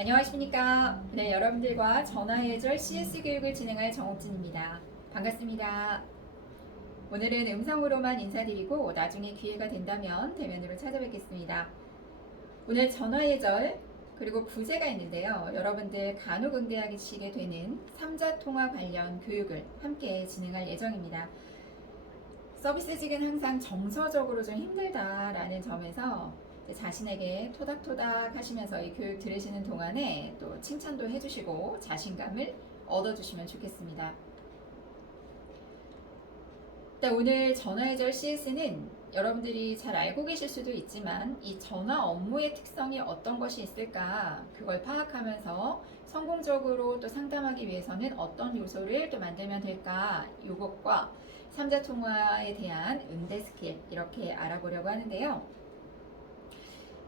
안녕하십니까. 네, 여러분들과 전화예절 CS 교육을 진행할 정옥진입니다. 반갑습니다. 오늘은 음성으로만 인사드리고 나중에 기회가 된다면 대면으로 찾아뵙겠습니다. 오늘 전화예절 그리고 부세가 있는데요. 여러분들 간혹응대하게 치게 되는 3자통화 관련 교육을 함께 진행할 예정입니다. 서비스직은 항상 정서적으로 좀 힘들다라는 점에서 자신에게 토닥토닥 하시면서 이 교육 들으시는 동안에 또 칭찬도 해주시고 자신감을 얻어주시면 좋겠습니다. 오늘 전화예절 CS는 여러분들이 잘 알고 계실 수도 있지만 이 전화 업무의 특성이 어떤 것이 있을까 그걸 파악하면서 성공적으로 또 상담하기 위해서는 어떤 요소를 또 만들면 될까 이것과 3자 통화에 대한 응대 스킬 이렇게 알아보려고 하는데요.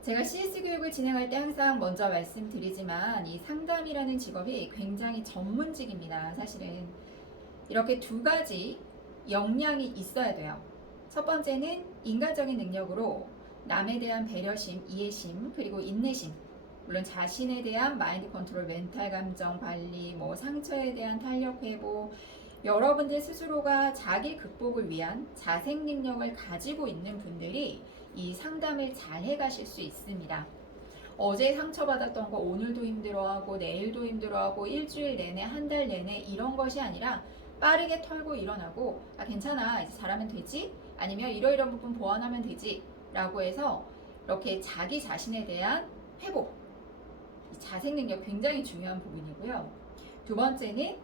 제가 CS 교육을 진행할 때 항상 먼저 말씀드리지만 이 상담이라는 직업이 굉장히 전문직입니다. 사실은 이렇게 두 가지 역량이 있어야 돼요. 첫 번째는 인간적인 능력으로 남에 대한 배려심, 이해심, 그리고 인내심, 물론 자신에 대한 마인드 컨트롤, 멘탈 감정 관리, 상처에 대한 탄력 회복, 여러분들 스스로가 자기 극복을 위한 자생 능력을 가지고 있는 분들이 이 상담을 잘 해가실 수 있습니다. 어제 상처받았던 거 오늘도 힘들어하고 내일도 힘들어하고 일주일 내내 한 달 내내 이런 것이 아니라 빠르게 털고 일어나고 괜찮아 이제 잘하면 되지 아니면 이러이러한 부분 보완하면 되지 라고 해서 이렇게 자기 자신에 대한 회복 자생 능력 굉장히 중요한 부분이고요. 두 번째는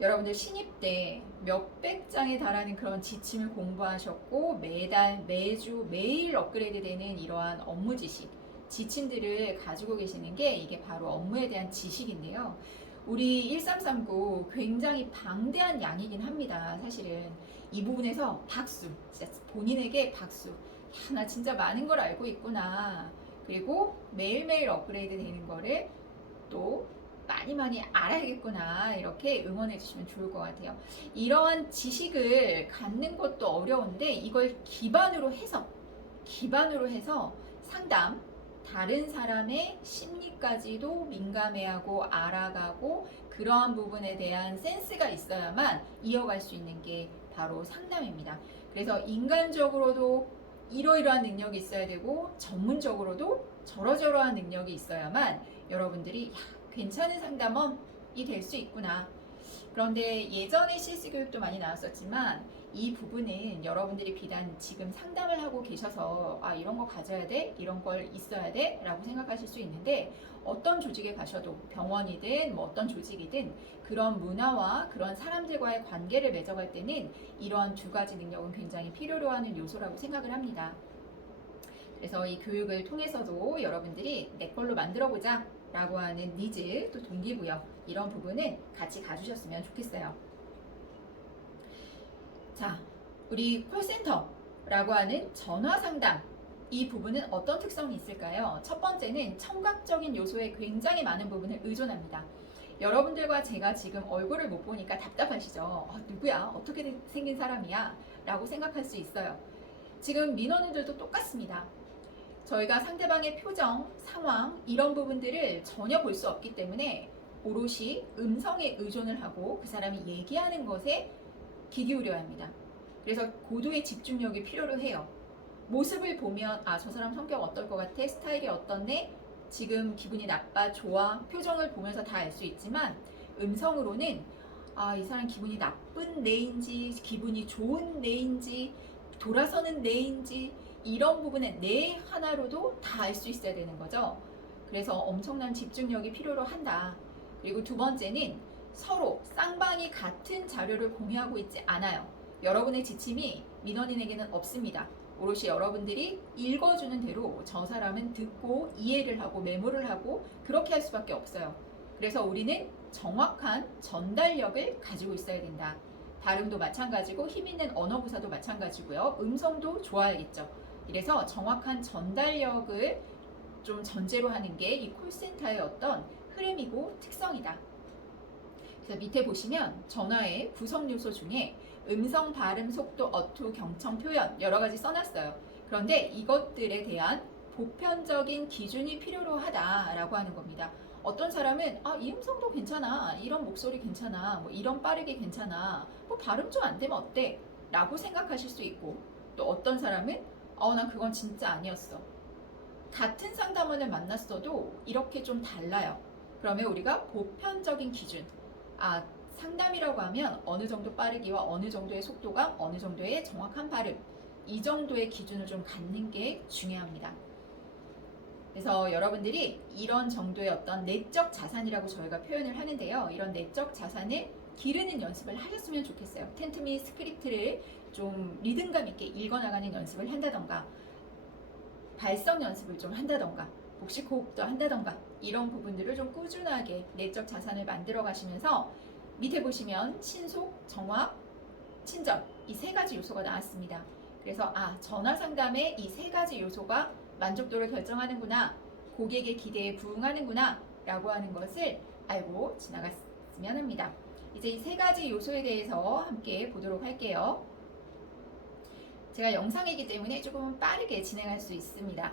여러분들 신입 때 몇백 장에 달하는 그런 지침을 공부하셨고 매달 매주 매일 업그레이드 되는 이러한 업무 지식 지침들을 가지고 계시는 게 이게 바로 업무에 대한 지식인데요. 우리 1339 굉장히 방대한 양이긴 합니다. 사실은 이 부분에서 박수, 진짜 본인에게 박수. 야, 나 진짜 많은 걸 알고 있구나. 그리고 매일매일 업그레이드 되는 거를 또 많이 알아야겠구나. 이렇게 응원해 주시면 좋을 것 같아요. 이러한 지식을 갖는 것도 어려운데 이걸 기반으로 해서 상담, 다른 사람의 심리까지도 민감해하고 알아가고 그러한 부분에 대한 센스가 있어야만 이어갈 수 있는 게 바로 상담입니다. 그래서 인간적으로도 이러이러한 능력이 있어야 되고 전문적으로도 저러저러한 능력이 있어야만 여러분들이 괜찮은 상담원이 될 수 있구나. 그런데 예전에 CS 교육도 많이 나왔었지만 이 부분은 여러분들이 비단 지금 상담을 하고 계셔서 이런 거 가져야 돼? 이런 걸 있어야 돼? 라고 생각하실 수 있는데 어떤 조직에 가셔도 병원이든 어떤 조직이든 그런 문화와 그런 사람들과의 관계를 맺어갈 때는 이러한 두 가지 능력은 굉장히 필요로 하는 요소라고 생각을 합니다. 그래서 이 교육을 통해서도 여러분들이 내 걸로 만들어보자 라고 하는 니즈, 또 동기부여 이런 부분은 같이 가주셨으면 좋겠어요. 자, 우리 콜센터라고 하는 전화상담 이 부분은 어떤 특성이 있을까요? 첫 번째는 청각적인 요소에 굉장히 많은 부분을 의존합니다. 여러분들과 제가 지금 얼굴을 못 보니까 답답하시죠? 누구야? 어떻게 생긴 사람이야? 라고 생각할 수 있어요. 지금 민원인들도 똑같습니다. 저희가 상대방의 표정, 상황 이런 부분들을 전혀 볼 수 없기 때문에 오롯이 음성에 의존을 하고 그 사람이 얘기하는 것에 귀 기울여야 합니다. 그래서 고도의 집중력이 필요로 해요. 모습을 보면 저 사람 성격 어떨 것 같아? 스타일이 어떻네? 지금 기분이 나빠? 좋아? 표정을 보면서 다 알 수 있지만 음성으로는 이 사람 기분이 나쁜 내인지 기분이 좋은 내인지 돌아서는 내인지 이런 부분에 내 하나로도 다 알 수 있어야 되는 거죠. 그래서 엄청난 집중력이 필요로 한다. 그리고 두 번째는 서로 쌍방이 같은 자료를 공유하고 있지 않아요. 여러분의 지침이 민원인에게는 없습니다. 오롯이 여러분들이 읽어주는 대로 저 사람은 듣고 이해를 하고 메모를 하고 그렇게 할 수밖에 없어요. 그래서 우리는 정확한 전달력을 가지고 있어야 된다. 발음도 마찬가지고 힘있는 언어구사도 마찬가지고요. 음성도 좋아야겠죠. 이래서 정확한 전달력을 좀 전제로 하는 게 이 콜센터의 어떤 흐름이고 특성이다. 그래서 밑에 보시면 전화의 구성 요소 중에 음성, 발음, 속도, 어투, 경청, 표현 여러 가지 써놨어요. 그런데 이것들에 대한 보편적인 기준이 필요로 하다라고 하는 겁니다. 어떤 사람은 이 음성도 괜찮아, 이런 목소리 괜찮아, 뭐 이런 빠르게 괜찮아, 뭐 발음 좀 안 되면 어때? 라고 생각하실 수 있고, 또 어떤 사람은 난 그건 진짜 아니었어. 같은 상담원을 만났어도 이렇게 좀 달라요. 그러면 우리가 보편적인 기준, 상담이라고 하면 어느 정도 빠르기와 어느 정도의 속도감, 어느 정도의 정확한 발음, 이 정도의 기준을 좀 갖는 게 중요합니다. 그래서 여러분들이 이런 정도의 어떤 내적 자산이라고 저희가 표현을 하는데요. 이런 내적 자산을 기르는 연습을 하셨으면 좋겠어요. 텐트 및 스크립트를 좀 리듬감 있게 읽어나가는 연습을 한다던가, 발성 연습을 좀 한다던가, 복식 호흡도 한다던가, 이런 부분들을 좀 꾸준하게 내적 자산을 만들어 가시면서, 밑에 보시면 신속, 정확, 친절, 이 세 가지 요소가 나왔습니다. 그래서 전화 상담의 이 세 가지 요소가 만족도를 결정하는구나, 고객의 기대에 부응하는구나 라고 하는 것을 알고 지나갔으면 합니다. 이제 이 세 가지 요소에 대해서 함께 보도록 할게요. 제가 영상이기 때문에 조금 빠르게 진행할 수 있습니다.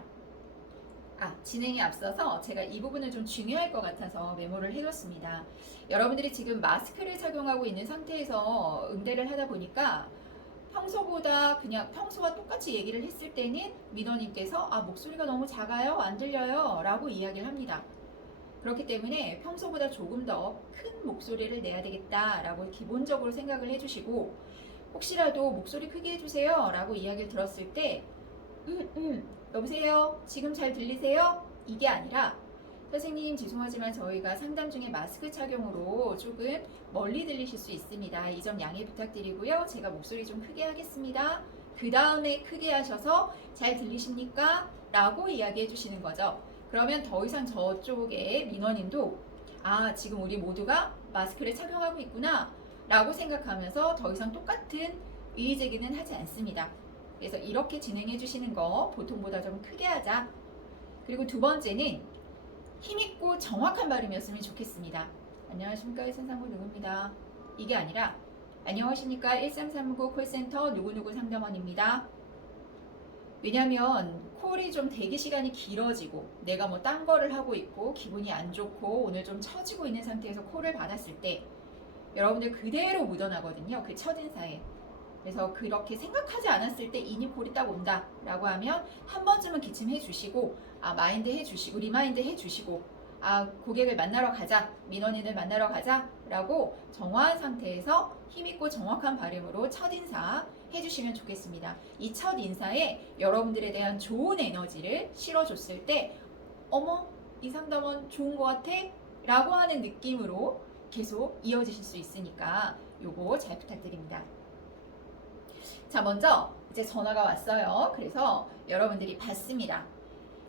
진행에 앞서서 제가 이 부분을 좀 중요할 것 같아서 메모를 해뒀습니다. 여러분들이 지금 마스크를 착용하고 있는 상태에서 응대를 하다 보니까 평소보다 그냥 평소와 똑같이 얘기를 했을 때는 민원님께서 목소리가 너무 작아요, 안 들려요 라고 이야기를 합니다. 그렇기 때문에 평소보다 조금 더 큰 목소리를 내야 되겠다라고 기본적으로 생각을 해주시고, 혹시라도 목소리 크게 해주세요 라고 이야기를 들었을 때 여보세요? 지금 잘 들리세요? 이게 아니라 선생님 죄송하지만 저희가 상담 중에 마스크 착용으로 조금 멀리 들리실 수 있습니다. 이 점 양해 부탁드리고요. 제가 목소리 좀 크게 하겠습니다. 그 다음에 크게 하셔서 잘 들리십니까? 라고 이야기해 주시는 거죠. 그러면 더 이상 저쪽에 민원인도 지금 우리 모두가 마스크를 착용하고 있구나 라고 생각하면서 더 이상 똑같은 이의 제기는 하지 않습니다. 그래서 이렇게 진행해 주시는 거 보통보다 좀 크게 하자. 그리고 두 번째는 힘있고 정확한 발음이었으면 좋겠습니다. 안녕하십니까 1339 누구입니다. 이게 아니라 안녕하십니까 1339 콜센터 누구누구 상담원입니다. 왜냐면 콜이 좀 대기 시간이 길어지고 내가 뭐 딴 거를 하고 있고 기분이 안 좋고 오늘 좀 처지고 있는 상태에서 콜을 받았을 때 여러분들 그대로 묻어나거든요. 그 첫인사에. 그래서 그렇게 생각하지 않았을 때 이니 콜이 딱 온다 라고 하면 한 번쯤은 기침해 주시고 마인드 해 주시고 리마인드 해 주시고 고객을 만나러 가자, 민원인을 만나러 가자 라고 정화한 상태에서 힘있고 정확한 발음으로 첫인사 해주시면 좋겠습니다. 이 첫인사에 여러분들에 대한 좋은 에너지를 실어줬을 때 어머 이 상담원 좋은 것 같아? 라고 하는 느낌으로 계속 이어지실 수 있으니까 요거 잘 부탁드립니다. 자, 먼저 이제 전화가 왔어요. 그래서 여러분들이 받습니다.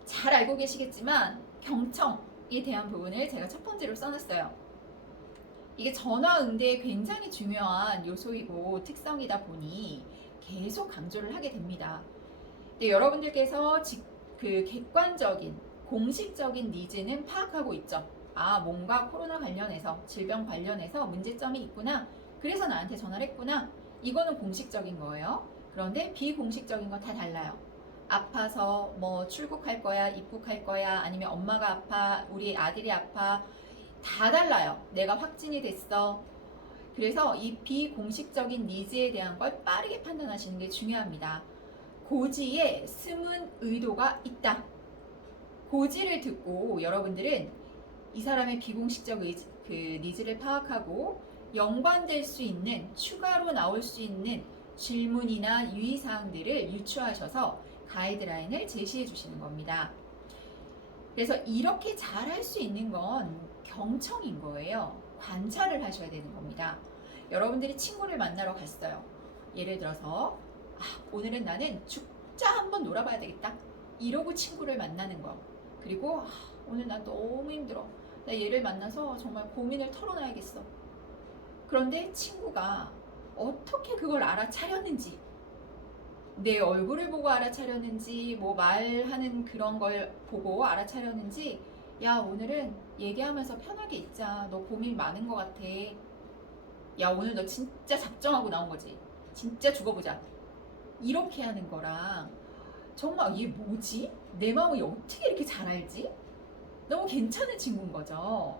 잘 알고 계시겠지만 경청에 대한 부분을 제가 첫 번째로 써놨어요. 이게 전화 응대에 굉장히 중요한 요소이고 특성이다 보니 계속 강조를 하게 됩니다. 근데 여러분들께서 그 객관적인 공식적인 니즈는 파악하고 있죠. 뭔가 코로나 관련해서 질병 관련해서 문제점이 있구나. 그래서 나한테 전화를 했구나. 이거는 공식적인 거예요. 그런데 비공식적인 건 다 달라요. 아파서 뭐 출국할 거야, 입국할 거야, 아니면 엄마가 아파, 우리 아들이 아파, 다 달라요. 내가 확진이 됐어. 그래서 이 비공식적인 니즈에 대한 걸 빠르게 판단하시는 게 중요합니다. 고지에 숨은 의도가 있다. 고지를 듣고 여러분들은 이 사람의 비공식적 그 니즈를 파악하고 연관될 수 있는, 추가로 나올 수 있는 질문이나 유의사항들을 유추하셔서 가이드라인을 제시해 주시는 겁니다. 그래서 이렇게 잘 할 수 있는 건 경청인 거예요. 관찰을 하셔야 되는 겁니다. 여러분들이 친구를 만나러 갔어요. 예를 들어서 오늘은 나는 죽자 한번 놀아봐야 되겠다. 이러고 친구를 만나는 거. 그리고 오늘 난 너무 힘들어. 나 얘를 만나서 정말 고민을 털어놔야겠어. 그런데 친구가 어떻게 그걸 알아차렸는지, 내 얼굴을 보고 알아차렸는지, 뭐 말하는 그런 걸 보고 알아차렸는지, 야 오늘은 얘기하면서 편하게 있자. 너 고민 많은 것 같아. 야 오늘 너 진짜 작정하고 나온 거지. 진짜 죽어보자. 이렇게 하는 거랑 정말 얘 뭐지? 내 마음을 어떻게 이렇게 잘 알지? 너무 괜찮은 친구인 거죠.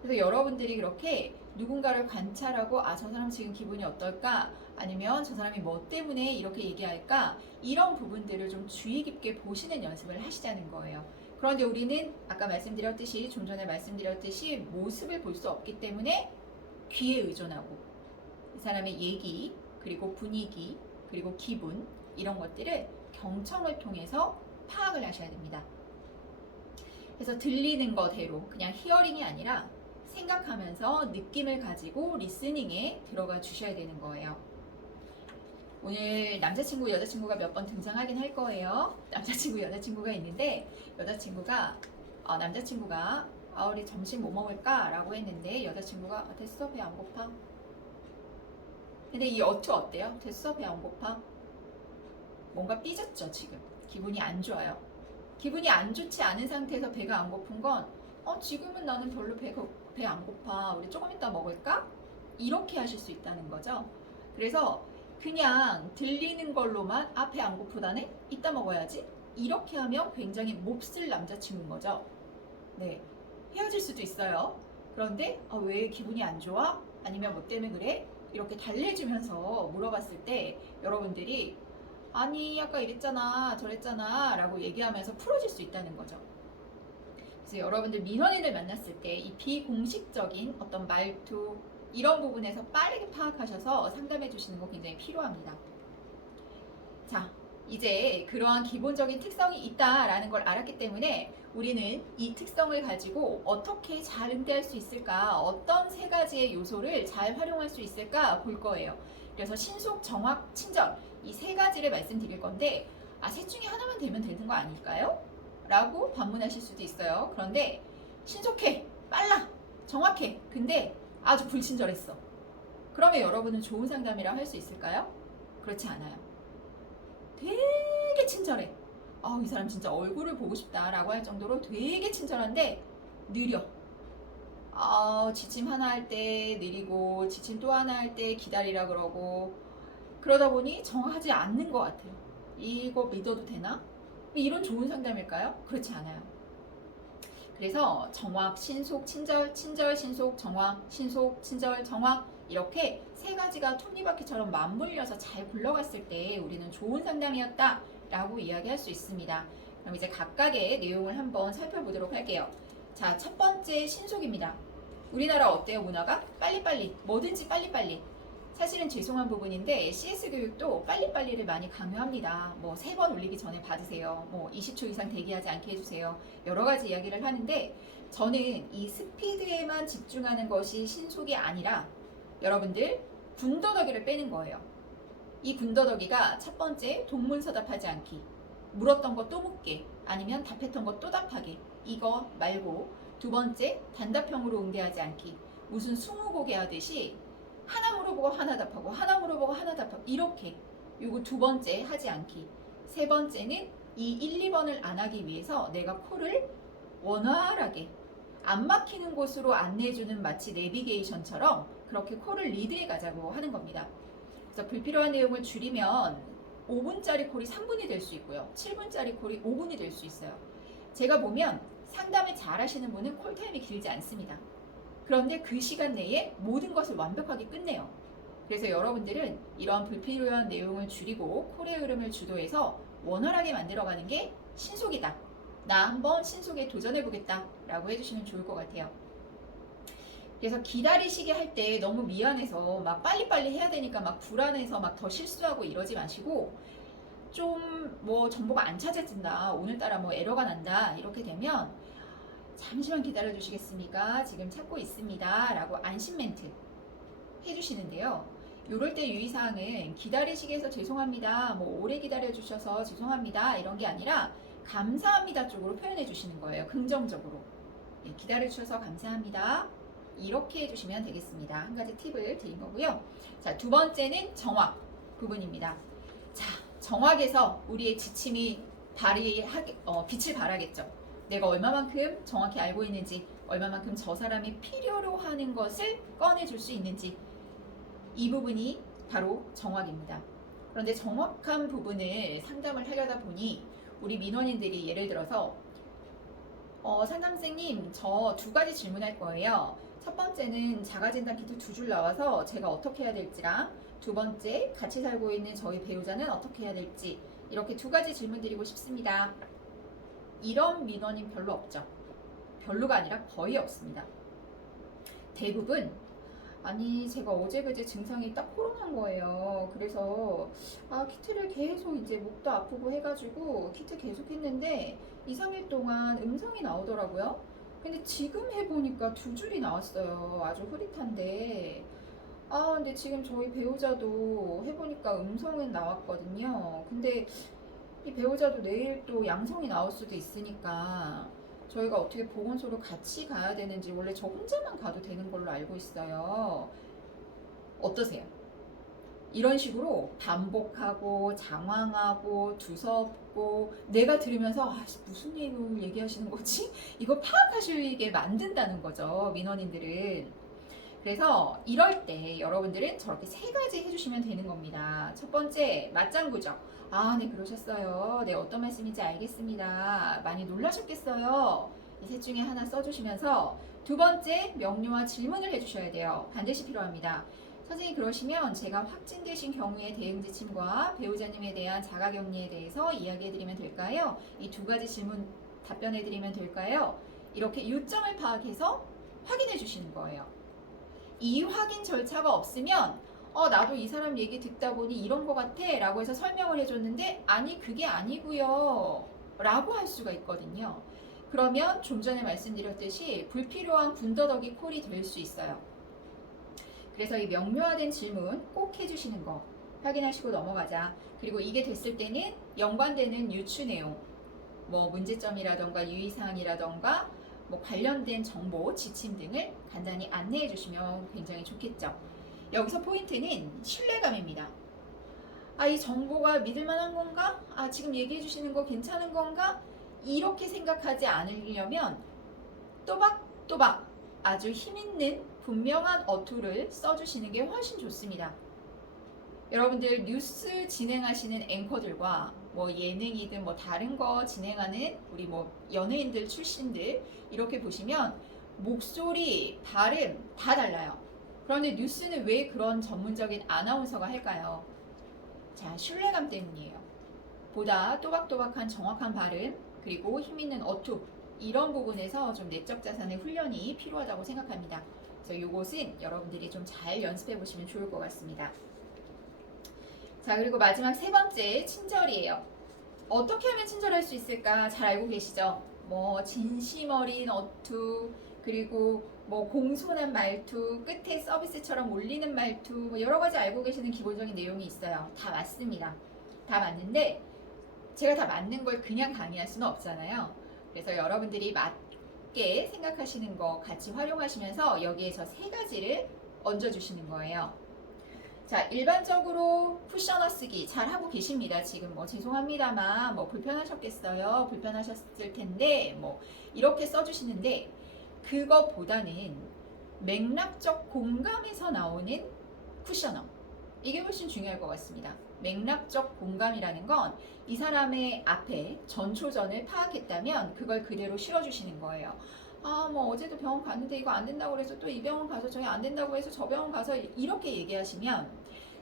그래서 여러분들이 그렇게 누군가를 관찰하고 저 사람 지금 기분이 어떨까? 아니면 저 사람이 뭐 때문에 이렇게 얘기할까? 이런 부분들을 좀 주의 깊게 보시는 연습을 하시자는 거예요. 그런데 우리는 아까 말씀드렸듯이 좀 전에 말씀드렸듯이 모습을 볼 수 없기 때문에 귀에 의존하고 이 사람의 얘기 그리고 분위기 그리고 기분 이런 것들을 경청을 통해서 파악을 하셔야 됩니다. 그래서 들리는 거대로 그냥 히어링이 아니라 생각하면서 느낌을 가지고 리스닝에 들어가 주셔야 되는 거예요. 오늘 남자친구, 여자친구가 몇 번 등장하긴 할 거예요. 남자친구, 여자친구가 있는데 남자친구가 우리 점심 뭐 먹을까? 라고 했는데 여자친구가 됐어, 배 안 고파. 근데 이 어투 어때요? 됐어, 배 안 고파. 뭔가 삐졌죠, 지금. 기분이 안 좋아요. 기분이 안 좋지 않은 상태에서 배가 안 고픈 건 지금은 나는 별로 배 안 고파. 우리 조금 이따 먹을까? 이렇게 하실 수 있다는 거죠. 그래서 그냥 들리는 걸로만 배 안 고프다네? 이따 먹어야지. 이렇게 하면 굉장히 몹쓸 남자친구인 거죠. 네, 헤어질 수도 있어요. 그런데 왜 기분이 안 좋아? 아니면 뭐 때문에 그래? 이렇게 달래주면서 물어봤을 때 여러분들이 아니 아까 이랬잖아 저랬잖아 라고 얘기하면서 풀어질 수 있다는 거죠. 그래서 여러분들 민원인을 만났을 때 이 비공식적인 어떤 말투 이런 부분에서 빠르게 파악하셔서 상담해 주시는 거 굉장히 필요합니다. 자, 이제 그러한 기본적인 특성이 있다라는 걸 알았기 때문에 우리는 이 특성을 가지고 어떻게 잘 응대할 수 있을까, 어떤 세 가지의 요소를 잘 활용할 수 있을까 볼 거예요. 그래서 신속, 정확, 친절 이 세 가지를 말씀드릴 건데 셋 중에 하나만 되면 되는 거 아닐까요? 라고 반문하실 수도 있어요. 그런데 신속해, 빨라, 정확해, 근데 아주 불친절했어. 그러면 여러분은 좋은 상담이라 할 수 있을까요? 그렇지 않아요. 되게 친절해. 이 사람 진짜 얼굴을 보고 싶다라고 할 정도로 되게 친절한데 느려. 지침 하나 할 때 느리고 지침 또 하나 할 때 기다리라 그러고 그러다 보니 정하지 않는 것 같아요. 이거 믿어도 되나? 이런 좋은 상담일까요? 그렇지 않아요. 그래서 정확, 신속, 친절, 친절, 신속, 정확, 신속, 친절, 정확 이렇게 세 가지가 톱니바퀴처럼 맞물려서 잘 굴러갔을 때 우리는 좋은 상담이었다 라고 이야기할 수 있습니다. 그럼 이제 각각의 내용을 한번 살펴보도록 할게요. 자, 첫 번째 신속입니다. 우리나라 어때요, 문화가? 빨리빨리, 뭐든지 빨리빨리. 사실은 죄송한 부분인데 CS 교육도 빨리빨리를 많이 강요합니다. 뭐 3번 올리기 전에 받으세요. 뭐 20초 이상 대기하지 않게 해주세요. 여러 가지 이야기를 하는데 저는 이 스피드에만 집중하는 것이 신속이 아니라 여러분들 군더더기를 빼는 거예요. 이 군더더기가 첫 번째 동문서답하지 않기, 물었던 거 또 묻게, 아니면 답했던 거 또 답하게 이거 말고 두 번째 단답형으로 응대하지 않기, 무슨 스무고개 하듯이 하나 물어보고 하나 답하고 하나 물어보고 하나 답하고 이렇게 요거 두 번째 하지 않기. 세 번째는 이 1, 2번을 안 하기 위해서 내가 콜을 원활하게 안 막히는 곳으로 안내해주는 마치 내비게이션처럼 그렇게 콜을 리드해 가자고 하는 겁니다. 그래서 불필요한 내용을 줄이면 5분짜리 콜이 3분이 될 수 있고요. 7분짜리 콜이 5분이 될 수 있어요. 제가 보면 상담을 잘 하시는 분은 콜타임이 길지 않습니다. 그런데 그 시간 내에 모든 것을 완벽하게 끝내요. 그래서 여러분들은 이러한 불필요한 내용을 줄이고 콜의 흐름을 주도해서 원활하게 만들어가는 게 신속이다. 나 한번 신속에 도전해보겠다 라고 해주시면 좋을 것 같아요. 그래서 기다리시게 할 때 너무 미안해서 막 빨리빨리 해야 되니까 막 불안해서 막 더 실수하고 이러지 마시고 좀 뭐 정보가 안 찾아진다, 오늘따라 뭐 에러가 난다 이렇게 되면 잠시만 기다려 주시겠습니까? 지금 찾고 있습니다 라고 안심 멘트 해주시는데요. 이럴 때 유의사항은 기다리시게 해서 죄송합니다, 뭐 오래 기다려 주셔서 죄송합니다 이런 게 아니라 감사합니다 쪽으로 표현해 주시는 거예요. 긍정적으로. 기다려 주셔서 감사합니다 이렇게 해주시면 되겠습니다. 한 가지 팁을 드린 거고요. 자, 두 번째는 정확 부분입니다. 자, 정확에서 우리의 지침이 빛을 발하겠죠. 내가 얼마만큼 정확히 알고 있는지, 얼마만큼 저 사람이 필요로 하는 것을 꺼내줄 수 있는지, 이 부분이 바로 정확입니다. 그런데 정확한 부분을 상담을 하려다 보니 우리 민원인들이 예를 들어서 상담생님 저 두 가지 질문할 거예요. 첫 번째는 자가진단 키트 2줄 나와서 제가 어떻게 해야 될지랑 두 번째 같이 살고 있는 저희 배우자는 어떻게 해야 될지 이렇게 두 가지 질문 드리고 싶습니다. 이런 민원인 별로 없죠. 별로가 아니라 거의 없습니다. 대부분 아니 제가 어제 그제 증상이 딱 코로나인 거예요. 그래서 키트를 계속 이제 목도 아프고 해가지고 키트 계속 했는데 2, 3일 동안 음성이 나오더라고요. 근데 지금 해보니까 2줄이 나왔어요. 아주 흐릿한데 근데 지금 저희 배우자도 해보니까 음성은 나왔거든요. 근데 이 배우자도 내일 또 양성이 나올 수도 있으니까 저희가 어떻게 보건소로 같이 가야 되는지 원래 저 혼자만 가도 되는 걸로 알고 있어요. 어떠세요? 이런 식으로 반복하고 장황하고 두섭고 내가 들으면서 무슨 내용을 얘기하시는 거지? 이거 파악하시게 만든다는 거죠, 민원인들은. 그래서 이럴 때 여러분들은 저렇게 세 가지 해주시면 되는 겁니다. 첫 번째, 맞장구죠. 네, 그러셨어요. 네, 어떤 말씀인지 알겠습니다. 많이 놀라셨겠어요. 이 셋 중에 하나 써주시면서 두 번째, 명료와 질문을 해주셔야 돼요. 반드시 필요합니다. 선생님이 그러시면 제가 확진되신 경우의 대응 지침과 배우자님에 대한 자가격리에 대해서 이야기해드리면 될까요? 이 두 가지 질문 답변해드리면 될까요? 이렇게 요점을 파악해서 확인해 주시는 거예요. 이 확인 절차가 없으면 나도 이 사람 얘기 듣다 보니 이런 거 같아 라고 해서 설명을 해줬는데 아니 그게 아니고요 라고 할 수가 있거든요. 그러면 좀 전에 말씀드렸듯이 불필요한 군더더기 콜이 될 수 있어요. 그래서 이 명료화된 질문 꼭 해주시는 거 확인하시고 넘어가자. 그리고 이게 됐을 때는 연관되는 유추 내용, 뭐 문제점이라던가 유의사항이라던가 뭐 관련된 정보, 지침 등을 간단히 안내해 주시면 굉장히 좋겠죠. 여기서 포인트는 신뢰감입니다. 이 정보가 믿을 만한 건가? 지금 얘기해 주시는 거 괜찮은 건가? 이렇게 생각하지 않으려면 또박또박 아주 힘있는 분명한 어투를 써주시는 게 훨씬 좋습니다. 여러분들 뉴스 진행하시는 앵커들과 뭐 예능이든 뭐 다른 거 진행하는 우리 뭐 연예인들 출신들 이렇게 보시면 목소리, 발음 다 달라요. 그런데 뉴스는 왜 그런 전문적인 아나운서가 할까요? 자, 신뢰감 때문이에요. 보다 또박또박한 정확한 발음 그리고 힘있는 어투 이런 부분에서 좀 내적 자산의 훈련이 필요하다고 생각합니다. 그래서 이것은 여러분들이 좀 잘 연습해 보시면 좋을 것 같습니다. 자, 그리고 마지막 세 번째 친절이에요. 어떻게 하면 친절할 수 있을까 잘 알고 계시죠? 뭐 진심 어린 어투 그리고 뭐 공손한 말투 끝에 서비스처럼 올리는 말투 뭐 여러 가지 알고 계시는 기본적인 내용이 있어요. 다 맞습니다. 다 맞는데 제가 다 맞는 걸 그냥 강의할 수는 없잖아요. 그래서 여러분들이 맞게 생각하시는 거 같이 활용하시면서 여기에 저 세 가지를 얹어주시는 거예요. 자, 일반적으로 쿠셔너 쓰기 잘 하고 계십니다. 지금 뭐 죄송합니다만 뭐 불편하셨겠어요. 불편하셨을 텐데 뭐 이렇게 써주시는데 그거보다는 맥락적 공감에서 나오는 쿠셔너 이게 훨씬 중요할 것 같습니다. 맥락적 공감이라는 건 이 사람의 앞에 전초전을 파악했다면 그걸 그대로 실어주시는 거예요. 뭐 어제도 병원 갔는데 이거 안 된다고 그래서 또 이 병원 가서 저기 안 된다고 해서 저 병원 가서 이렇게 얘기하시면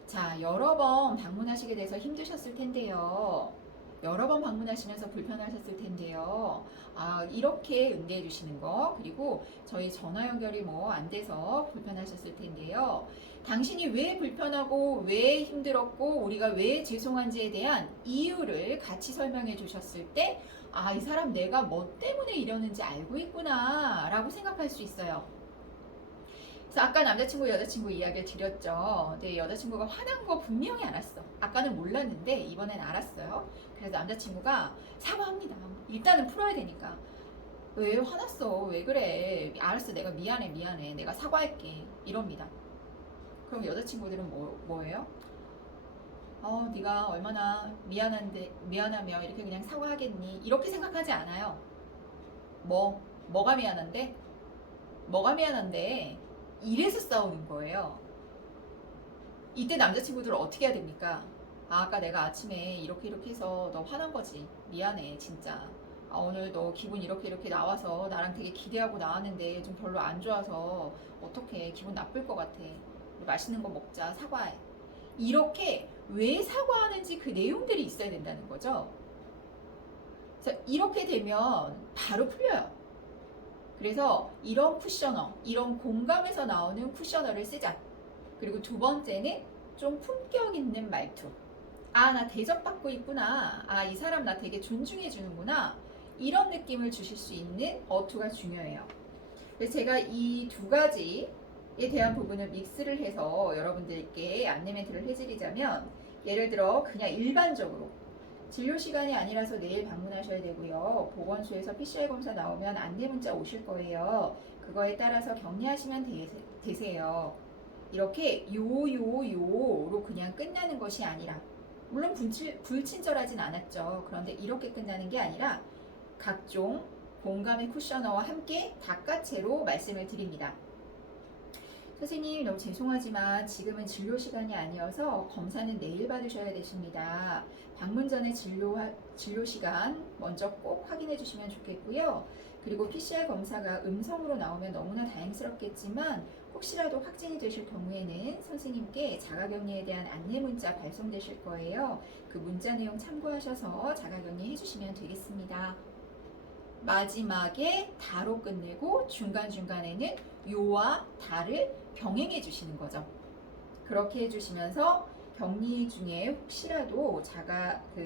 자, 여러 번 방문하시게 돼서 힘드셨을 텐데요. 여러 번 방문하시면서 불편하셨을 텐데요. 이렇게 응대해 주시는 거. 그리고 저희 전화 연결이 뭐 안 돼서 불편하셨을 텐데요. 당신이 왜 불편하고 왜 힘들었고 우리가 왜 죄송한지에 대한 이유를 같이 설명해 주셨을 때 이 사람 내가 뭐 때문에 이러는지 알고 있구나 라고 생각할 수 있어요. 그래서 아까 남자친구 여자친구 이야기를 드렸죠. 근데 여자친구가 화난 거 분명히 알았어. 아까는 몰랐는데 이번엔 알았어요. 그래서 남자친구가 사과합니다. 일단은 풀어야 되니까. 왜 화났어? 왜 그래? 알았어. 내가 미안해. 내가 사과할게. 이럽니다. 그럼 여자친구들은 뭐예요? 네가 얼마나 미안하며 이렇게 그냥 사과하겠니? 이렇게 생각하지 않아요. 뭐가 미안한데? 뭐가 미안한데? 이래서 싸우는 거예요. 이때 남자친구들은 어떻게 해야 됩니까? 아까 내가 아침에 이렇게 해서 너 화난 거지. 미안해 진짜. 오늘 너 기분 이렇게 나와서 나랑 되게 기대하고 나왔는데 좀 별로 안 좋아서 어떡해, 기분 나쁠 것 같아. 우리 맛있는 거 먹자, 사과해. 이렇게 왜 사과하는지 그 내용들이 있어야 된다는 거죠. 그래서 이렇게 되면 바로 풀려요. 그래서 이런 쿠셔너, 이런 공감에서 나오는 쿠셔너를 쓰자. 그리고 두 번째는 좀 품격 있는 말투. 나 대접받고 있구나. 이 사람 나 되게 존중해 주는구나. 이런 느낌을 주실 수 있는 어투가 중요해요. 그래서 제가 이 두 가지에 대한 부분을 믹스를 해서 여러분들께 안내 멘트를 해드리자면, 예를 들어 그냥 일반적으로 진료 시간이 아니라서 내일 방문하셔야 되고요. 보건소에서 PCR 검사 나오면 안내 문자 오실 거예요. 그거에 따라서 격리하시면 되세요. 이렇게 요로 그냥 끝나는 것이 아니라, 물론 불친절하진 않았죠. 그런데 이렇게 끝나는 게 아니라 각종 공감의 쿠셔너와 함께 닦아채로 말씀을 드립니다. 선생님 너무 죄송하지만 지금은 진료 시간이 아니어서 검사는 내일 받으셔야 되십니다. 방문 전에 진료 시간 먼저 꼭 확인해 주시면 좋겠고요. 그리고 PCR 검사가 음성으로 나오면 너무나 다행스럽겠지만 혹시라도 확진이 되실 경우에는 선생님께 자가격리에 대한 안내 문자 발송되실 거예요. 그 문자 내용 참고하셔서 자가격리 해주시면 되겠습니다. 마지막에 다로 끝내고 중간중간에는 요와 다를 병행해 주시는 거죠. 그렇게 해주시면서 격리 중에 혹시라도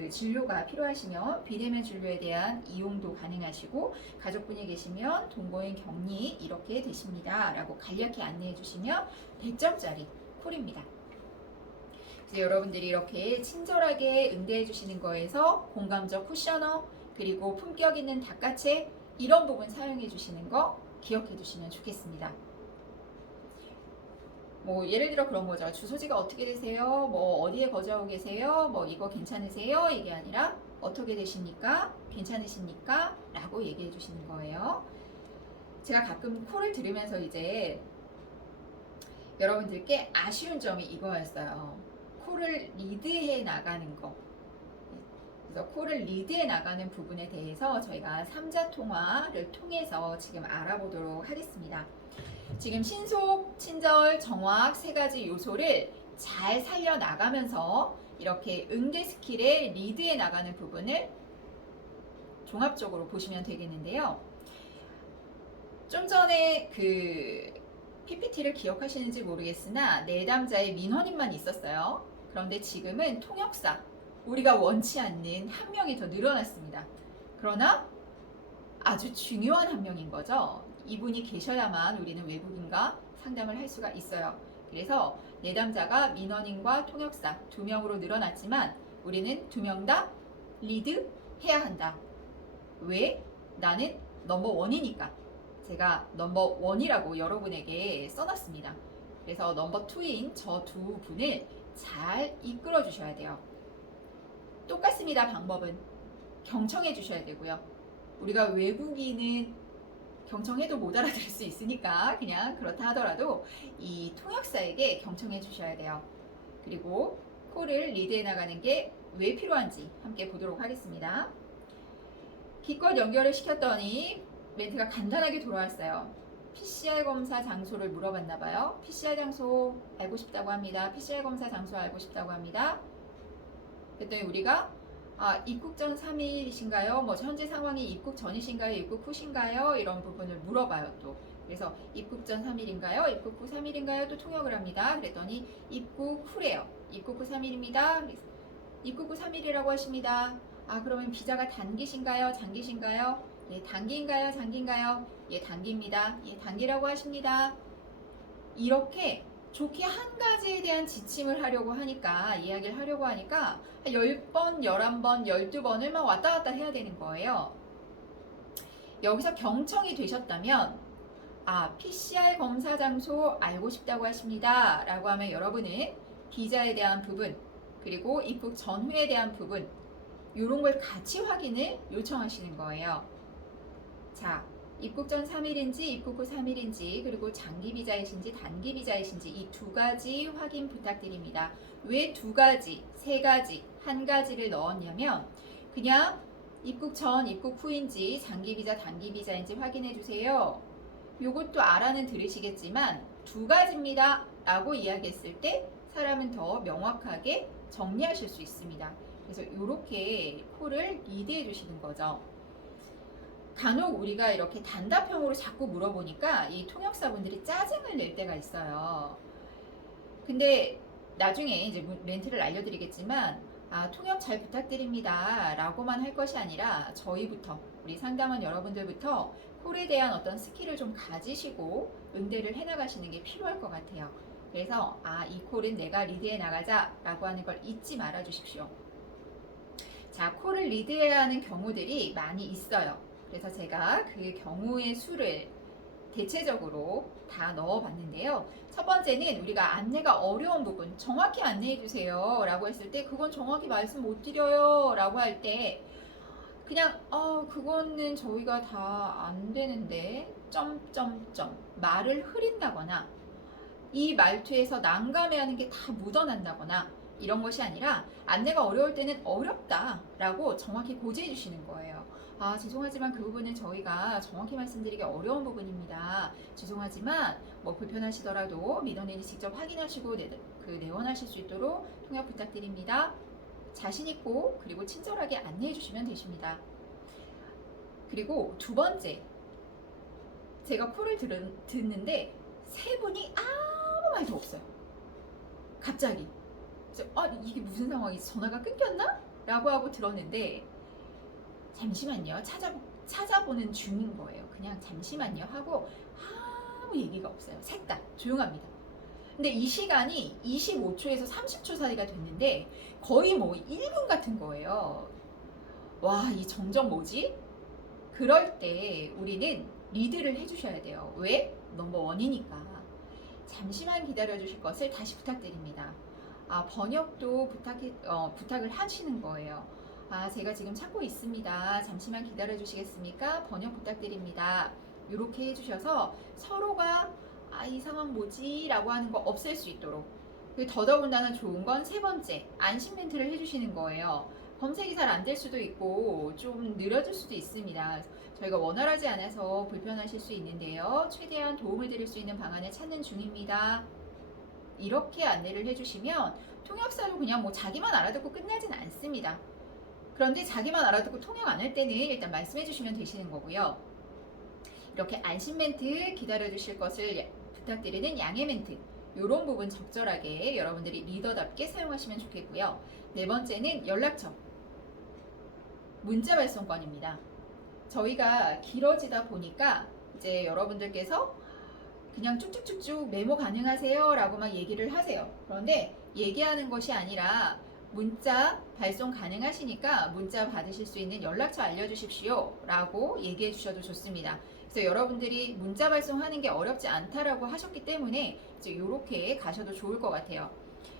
진료가 필요하시면 비대면 진료에 대한 이용도 가능하시고, 가족분이 계시면 동거인 격리 이렇게 되십니다 라고 간략히 안내해 주시면 100점짜리 콜입니다. 그래서 여러분들이 이렇게 친절하게 응대해 주시는 거에서 공감적 쿠셔너, 그리고 품격 있는 닦아채, 이런 부분 사용해 주시는 거 기억해 두시면 좋겠습니다. 뭐 예를 들어 그런 거죠. 주소지가 어떻게 되세요? 뭐 어디에 거주하고 계세요? 뭐 이거 괜찮으세요? 이게 아니라 어떻게 되십니까? 괜찮으십니까? 라고 얘기해 주시는 거예요. 제가 가끔 콜을 들으면서 이제 여러분들께 아쉬운 점이 이거였어요. 콜을 리드해 나가는 거. 그래서 콜을 리드해 나가는 부분에 대해서 저희가 3자 통화를 통해서 지금 알아보도록 하겠습니다. 지금 신속, 친절, 정확 세 가지 요소를 잘 살려 나가면서 이렇게 응대 스킬에 리드해 나가는 부분을 종합적으로 보시면 되겠는데요. 좀 전에 그 PPT를 기억하시는지 모르겠으나 내담자의 민원인만 있었어요. 그런데 지금은 통역사, 우리가 원치 않는 한 명이 더 늘어났습니다. 그러나 아주 중요한 한 명인 거죠. 이분이 계셔야만 우리는 외국인과 상담을 할 수가 있어요. 그래서 내담자가 민원인과 통역사 2명으로 늘어났지만 우리는 2명 다 리드 해야 한다. 왜? 나는 넘버1이니까. 제가 넘버1이라고 여러분에게 써놨습니다. 그래서 넘버2인 저 두 분을 잘 이끌어 주셔야 돼요. 똑같습니다. 방법은 경청해 주셔야 되고요. 우리가 외국인은 경청해도 못 알아들을 수 있으니까 그냥 그렇다 하더라도 이 통역사에게 경청해 주셔야 돼요. 그리고 콜을 리드해 나가는 게 왜 필요한지 함께 보도록 하겠습니다. 기껏 연결을 시켰더니 멘트가 간단하게 돌아왔어요. PCR 검사 장소를 물어봤나 봐요. PCR 장소 알고 싶다고 합니다. PCR 검사 장소 알고 싶다고 합니다. 그랬더니 우리가 입국 전 3일이신가요? 뭐 현재 상황이 입국 전이신가요? 입국 후신가요? 이런 부분을 물어봐요. 또 그래서 입국 전 3일인가요? 입국 후 3일인가요? 또 통역을 합니다. 그랬더니 입국 후래요. 입국 후 3일입니다. 입국 후 3일이라고 하십니다. 그러면 비자가 단기신가요? 장기신가요? 예, 단기인가요? 장기인가요? 예, 단기입니다. 예, 단기라고 하십니다. 이렇게 좋게 한 가지에 대한 지침을 하려고 하니까, 이야기를 하려고 하니까 10번, 11번, 12번을 막 왔다 갔다 해야 되는 거예요. 여기서 경청이 되셨다면 PCR 검사 장소 알고 싶다고 하십니다 라고 하면 여러분은 비자에 대한 부분, 그리고 입국 전후에 대한 부분, 이런 걸 같이 확인을 요청하시는 거예요. 자, 입국 전 3일인지 입국 후 3일인지, 그리고 장기 비자이신지 단기 비자이신지 이 두 가지 확인 부탁드립니다. 왜 두 가지, 세 가지, 한 가지를 넣었냐면 그냥 입국 전, 입국 후인지 장기 비자, 단기 비자인지 확인해 주세요. 요것도 알아는 들으시겠지만 두 가지입니다 라고 이야기했을 때 사람은 더 명확하게 정리하실 수 있습니다. 그래서 이렇게 콜을 리드해 주시는 거죠. 간혹 우리가 이렇게 단답형으로 자꾸 물어보니까 이 통역사분들이 짜증을 낼 때가 있어요. 근데 나중에 이제 멘트를 알려드리겠지만 통역 잘 부탁드립니다 라고만 할 것이 아니라 저희부터, 우리 상담원 여러분들부터 콜에 대한 어떤 스킬을 좀 가지시고 응대를 해나가시는 게 필요할 것 같아요. 그래서 이 콜은 내가 리드해 나가자 라고 하는 걸 잊지 말아 주십시오. 자, 콜을 리드해야 하는 경우들이 많이 있어요. 그래서 제가 그 경우의 수를 대체적으로 다 넣어봤는데요. 첫 번째는 우리가 안내가 어려운 부분, 정확히 안내해 주세요 라고 했을 때 그건 정확히 말씀 못 드려요 라고 할 때 그냥 그거는 저희가 다 안 되는데 점점점 말을 흐린다거나 이 말투에서 난감해하는 게 다 묻어난다거나 이런 것이 아니라 안내가 어려울 때는 어렵다 라고 정확히 고지해 주시는 거예요. 죄송하지만 그 부분은 저희가 정확히 말씀드리기 어려운 부분입니다. 죄송하지만 뭐 불편하시더라도 민원인이 직접 확인하시고 내원하실 수 있도록 통역 부탁드립니다. 자신 있고 그리고 친절하게 안내해 주시면 되십니다. 그리고 두 번째, 제가 콜을 듣는데 세 분이 아무 말도 없어요. 갑자기 이게 무슨 상황이지? 전화가 끊겼나? 라고 하고 들었는데 잠시만요. 찾아보는 중인 거예요. 그냥 잠시만요 하고 아무 얘기가 없어요. 셋 다 조용합니다. 근데 이 시간이 25초에서 30초 사이가 됐는데 거의 뭐 1분 같은 거예요. 와, 이 정적 뭐지? 그럴 때 우리는 리드를 해주셔야 돼요. 왜? 넘버원이니까. 잠시만 기다려 주실 것을 다시 부탁드립니다. 번역도 부탁을 하시는 거예요. 제가 지금 찾고 있습니다. 잠시만 기다려 주시겠습니까? 번역 부탁드립니다. 이렇게 해주셔서 서로가 이 상황 뭐지? 라고 하는 거 없앨 수 있도록. 더더군다나 좋은 건 세 번째, 안심 멘트를 해주시는 거예요. 검색이 잘 안 될 수도 있고 좀 느려질 수도 있습니다. 저희가 원활하지 않아서 불편하실 수 있는데요. 최대한 도움을 드릴 수 있는 방안을 찾는 중입니다. 이렇게 안내를 해주시면 통역사도 그냥 뭐 자기만 알아듣고 끝나진 않습니다. 그런데 자기만 알아듣고 통역 안 할 때는 일단 말씀해 주시면 되시는 거고요. 이렇게 안심 멘트 기다려 주실 것을 부탁드리는 양해 멘트, 이런 부분 적절하게 여러분들이 리더답게 사용하시면 좋겠고요. 네 번째는 연락처, 문자 발송권입니다. 저희가 길어지다 보니까 이제 여러분들께서 그냥 쭉쭉쭉쭉 메모 가능하세요 라고 막 얘기를 하세요. 그런데 얘기하는 것이 아니라 문자 발송 가능하시니까 문자 받으실 수 있는 연락처 알려주십시오 라고 얘기해 주셔도 좋습니다. 그래서 여러분들이 문자 발송하는 게 어렵지 않다라고 하셨기 때문에 이제 이렇게 가셔도 좋을 것 같아요.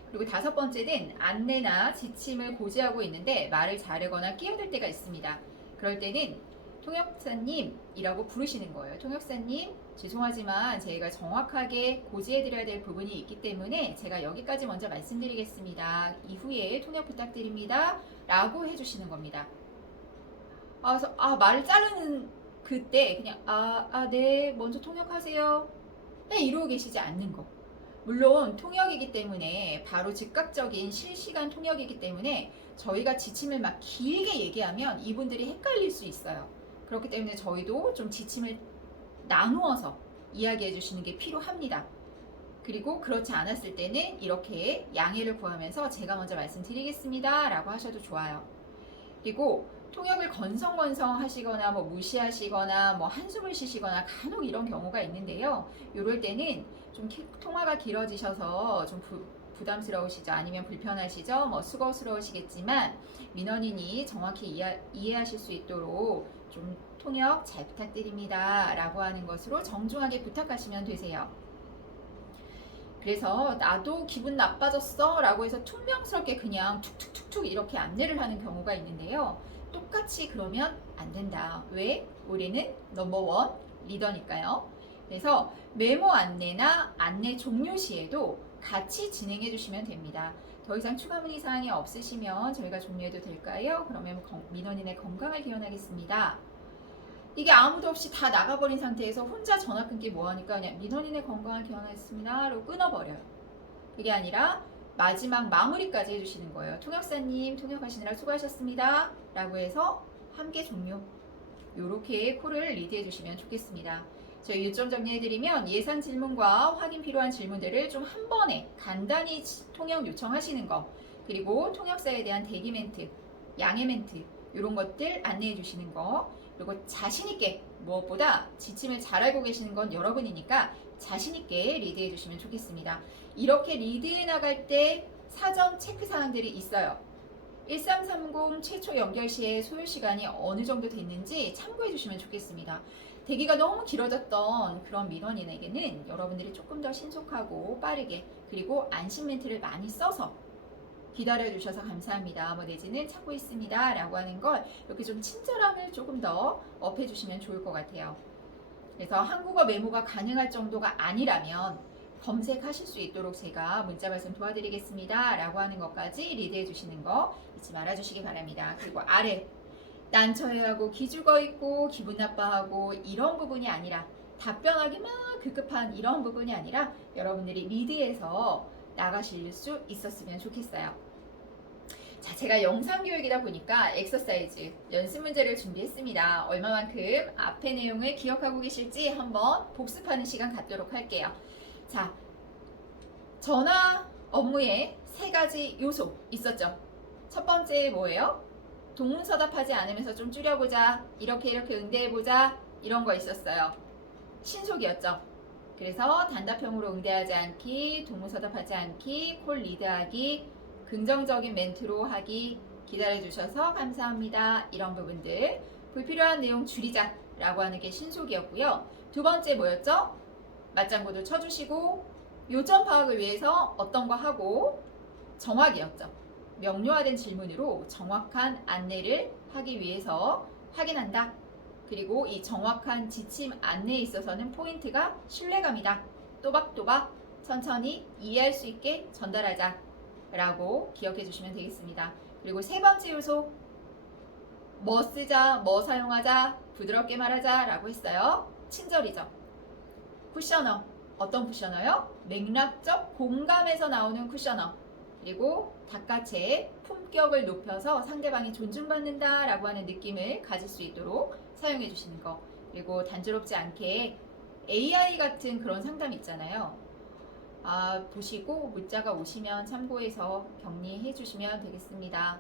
그리고 다섯 번째는 안내나 지침을 고지하고 있는데 말을 자르거나 끼어들 때가 있습니다. 그럴 때는 통역사님이라고 부르시는 거예요. 통역사님, 죄송하지만 저희가 정확하게 고지해드려야 될 부분이 있기 때문에 제가 여기까지 먼저 말씀드리겠습니다. 이후에 통역 부탁드립니다. 라고 해주시는 겁니다. 그래서 말을 자르는 그때 그냥 네, 먼저 통역하세요. 네, 이러고 계시지 않는 거. 물론 통역이기 때문에 바로 즉각적인 실시간 통역이기 때문에 저희가 지침을 막 길게 얘기하면 이분들이 헷갈릴 수 있어요. 그렇기 때문에 저희도 좀 지침을 나누어서 이야기해 주시는 게 필요합니다. 그리고 그렇지 않았을 때는 이렇게 양해를 구하면서 제가 먼저 말씀드리겠습니다 라고 하셔도 좋아요. 그리고 통역을 건성건성 하시거나 뭐 무시하시거나 뭐 한숨을 쉬시거나 간혹 이런 경우가 있는데요. 이럴 때는 좀 통화가 길어지셔서 좀 부담스러우시죠? 아니면 불편하시죠? 뭐 수고스러우시겠지만 민원인이 정확히 이해하실 수 있도록 좀 통역 잘 부탁드립니다 라고 하는 것으로 정중하게 부탁하시면 되세요. 그래서 나도 기분 나빠졌어 라고 해서 퉁명스럽게 그냥 툭툭툭툭 이렇게 안내를 하는 경우가 있는데요. 똑같이 그러면 안 된다. 왜? 우리는 넘버원 리더니까요. 그래서 메모 안내나 안내 종료 시에도 같이 진행해 주시면 됩니다. 더 이상 추가 문의 사항이 없으시면 저희가 종료해도 될까요? 그러면 민원인의 건강을 기원하겠습니다. 이게 아무도 없이 다 나가버린 상태에서 혼자 전화 끊기 뭐하니까 그냥 민원인의 건강을 기원하겠습니다로 끊어버려요. 그게 아니라 마지막 마무리까지 해주시는 거예요. 통역사님 통역하시느라 수고하셨습니다 라고 해서 함께 종료. 이렇게 콜을 리드해 주시면 좋겠습니다. 저희 요점 정리해드리면 예상 질문과 확인 필요한 질문들을 좀 한 번에 간단히 통역 요청하시는 거, 그리고 통역사에 대한 대기 멘트, 양해 멘트 이런 것들 안내해 주시는 거, 그리고 자신있게, 무엇보다 지침을 잘 알고 계시는 건 여러분이니까 자신있게 리드해 주시면 좋겠습니다. 이렇게 리드해 나갈 때 사전 체크 사항들이 있어요. 1330 최초 연결 시에 소요 시간이 어느 정도 됐는지 참고해 주시면 좋겠습니다. 대기가 너무 길어졌던 그런 민원인에게는 여러분들이 조금 더 신속하고 빠르게, 그리고 안심 멘트를 많이 써서 기다려 주셔서 감사합니다, 내지는 찾고 있습니다 라고 하는 걸 이렇게 좀 친절함을 조금 더 업해 주시면 좋을 것 같아요. 그래서 한국어 메모가 가능할 정도가 아니라면 검색하실 수 있도록 제가 문자 발송 도와드리겠습니다 라고 하는 것까지 리드해 주시는 거 잊지 말아 주시기 바랍니다. 그리고 아래 난처해하고 기죽어 있고 기분 나빠하고 이런 부분이 아니라, 답변하기 막 급급한 이런 부분이 아니라 여러분들이 리드해서 나가실 수 있었으면 좋겠어요. 자, 제가 영상 교육이다 보니까 엑서사이즈 연습 문제를 준비했습니다. 얼마만큼 앞의 내용을 기억하고 계실지 한번 복습하는 시간 갖도록 할게요. 자, 전화 업무에 3가지 요소 있었죠. 첫 번째 뭐예요? 동문서답하지 않으면서 좀 줄여보자, 이렇게 응대해보자, 이런 거 있었어요. 신속이었죠. 그래서 단답형으로 응대하지 않기, 동문서답하지 않기, 콜 리드하기, 긍정적인 멘트로 하기, 기다려주셔서 감사합니다, 이런 부분들. 불필요한 내용 줄이자 라고 하는 게 신속이었고요. 두 번째 뭐였죠? 맞장구도 쳐주시고 요점 파악을 위해서 어떤 거 하고, 정확이었죠. 명료화된 질문으로 정확한 안내를 하기 위해서 확인한다. 그리고 이 정확한 지침 안내에 있어서는 포인트가 신뢰감이다. 또박또박 천천히 이해할 수 있게 전달하자 라고 기억해 주시면 되겠습니다. 그리고 세 번째 요소, 뭐 쓰자, 뭐 사용하자, 부드럽게 말하자 라고 했어요. 친절이죠. 쿠셔너, 어떤 쿠셔너요? 맥락적 공감에서 나오는 쿠셔너. 그리고 닦아채 품격을 높여서 상대방이 존중받는다 라고 하는 느낌을 가질 수 있도록 사용해 주시는 거. 그리고 단조롭지 않게 AI 같은 그런 상담 있잖아요. 보시고 문자가 오시면 참고해서 격리해 주시면 되겠습니다.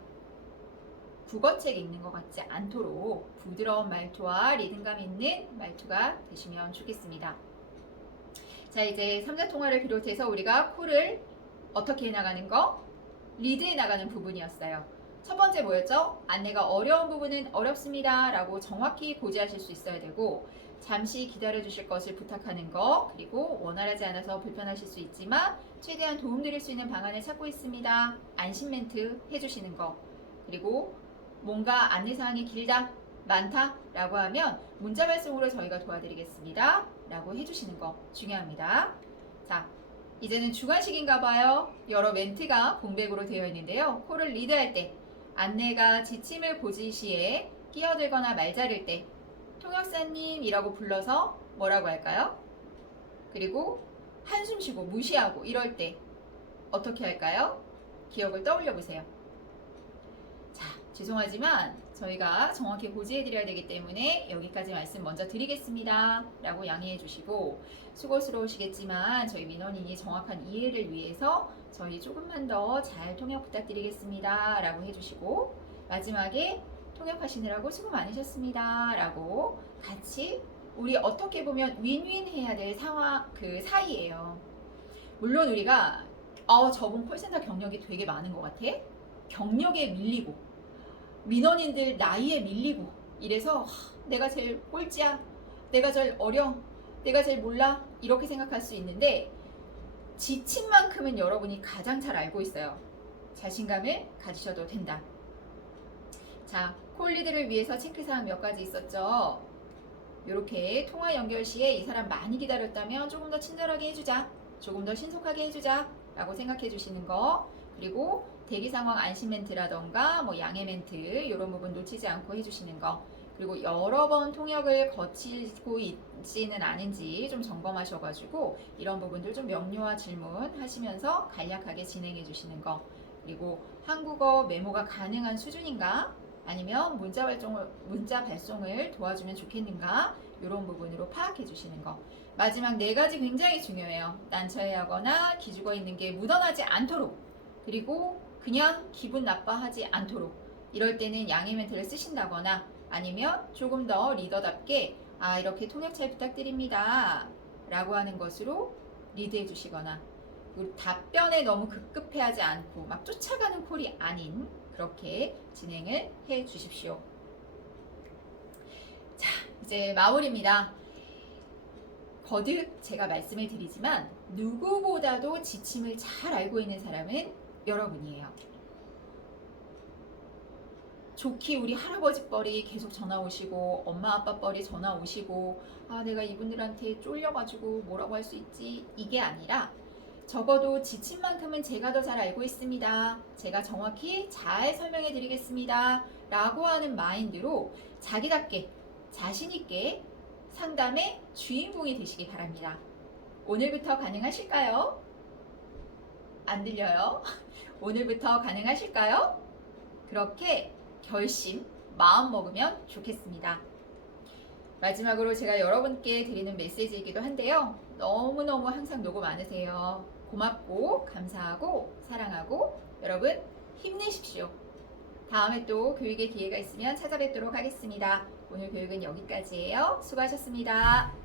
국어책 읽는 것 같지 않도록 부드러운 말투와 리듬감 있는 말투가 되시면 좋겠습니다. 자, 이제 3자 통화를 비롯해서 우리가 콜을 어떻게 해나가는 거? 리드해 나가는 부분이었어요. 첫 번째 뭐였죠? 안내가 어려운 부분은 어렵습니다 라고 정확히 고지하실 수 있어야 되고, 잠시 기다려 주실 것을 부탁하는 거, 그리고 원활하지 않아서 불편하실 수 있지만 최대한 도움드릴 수 있는 방안을 찾고 있습니다, 안심 멘트 해주시는 거. 그리고 뭔가 안내사항이 길다, 많다 라고 하면 문자 발송으로 저희가 도와드리겠습니다 라고 해주시는 거 중요합니다. 자, 이제는 주관식인가 봐요. 여러 멘트가 공백으로 되어 있는데요. 콜을 리드할 때, 안내가 지침을 보지 시에 끼어들거나 말자를 때 통역사님이라고 불러서 뭐라고 할까요? 그리고 한숨 쉬고 무시하고 이럴 때 어떻게 할까요? 기억을 떠올려 보세요. 자, 죄송하지만 저희가 정확히 고지해 드려야 되기 때문에 여기까지 말씀 먼저 드리겠습니다 라고 양해해 주시고, 수고스러우시겠지만 저희 민원인이 정확한 이해를 위해서 저희 조금만 더 잘 통역 부탁드리겠습니다 라고 해주시고, 마지막에 통역하시느라고 수고 많으셨습니다 라고 같이, 우리 어떻게 보면 윈윈 해야 될 상황, 그 사이예요. 물론 우리가 저분 콜센터 경력이 되게 많은 것 같아, 경력에 밀리고 민원인들 나이에 밀리고 이래서 내가 제일 꼴찌야, 내가 제일 어려, 내가 제일 몰라, 이렇게 생각할 수 있는데 지침만큼은 여러분이 가장 잘 알고 있어요. 자신감을 가지셔도 된다. 자, 콜리드를 위해서 체크사항 몇 가지 있었죠. 이렇게 통화 연결 시에 이 사람 많이 기다렸다면 조금 더 친절하게 해주자, 조금 더 신속하게 해주자 라고 생각해 주시는 거. 그리고 대기 상황 안심 멘트라던가 뭐 양해 멘트 이런 부분 놓치지 않고 해주시는 거. 그리고 여러 번 통역을 거치고 있지는 않은지 좀 점검하셔가지고 이런 부분들 좀 명료화 질문하시면서 간략하게 진행해 주시는 거. 그리고 한국어 메모가 가능한 수준인가? 아니면 문자 발송을 도와주면 좋겠는가? 이런 부분으로 파악해 주시는 거. 마지막 네 가지 굉장히 중요해요. 난처해하거나 기죽어 있는 게 묻어나지 않도록, 그리고 그냥 기분 나빠하지 않도록. 이럴 때는 양해 멘트를 쓰신다거나 아니면 조금 더 리더답게 이렇게 통역 잘 부탁드립니다 라고 하는 것으로 리드해 주시거나, 그리고 답변에 너무 급급해하지 않고 막 쫓아가는 콜이 아닌 그렇게 진행을 해 주십시오. 자, 이제 마무리입니다. 거듭 제가 말씀을 드리지만 누구보다도 지침을 잘 알고 있는 사람은 여러분이에요. 좋게 우리 할아버지 뻘이 계속 전화 오시고 엄마 아빠 뻘이 전화 오시고 내가 이분들한테 쫄려가지고 뭐라고 할 수 있지, 이게 아니라 적어도 지침만큼은 제가 더 잘 알고 있습니다, 제가 정확히 잘 설명해 드리겠습니다 라고 하는 마인드로 자기답게 자신있게 상담의 주인공이 되시기 바랍니다. 오늘부터 가능하실까요? 안 들려요? 오늘부터 가능하실까요? 그렇게 결심, 마음 먹으면 좋겠습니다. 마지막으로 제가 여러분께 드리는 메시지이기도 한데요. 너무너무 항상 노고 많으세요. 고맙고 감사하고 사랑하고 여러분 힘내십시오. 다음에 또 교육의 기회가 있으면 찾아뵙도록 하겠습니다. 오늘 교육은 여기까지예요. 수고하셨습니다.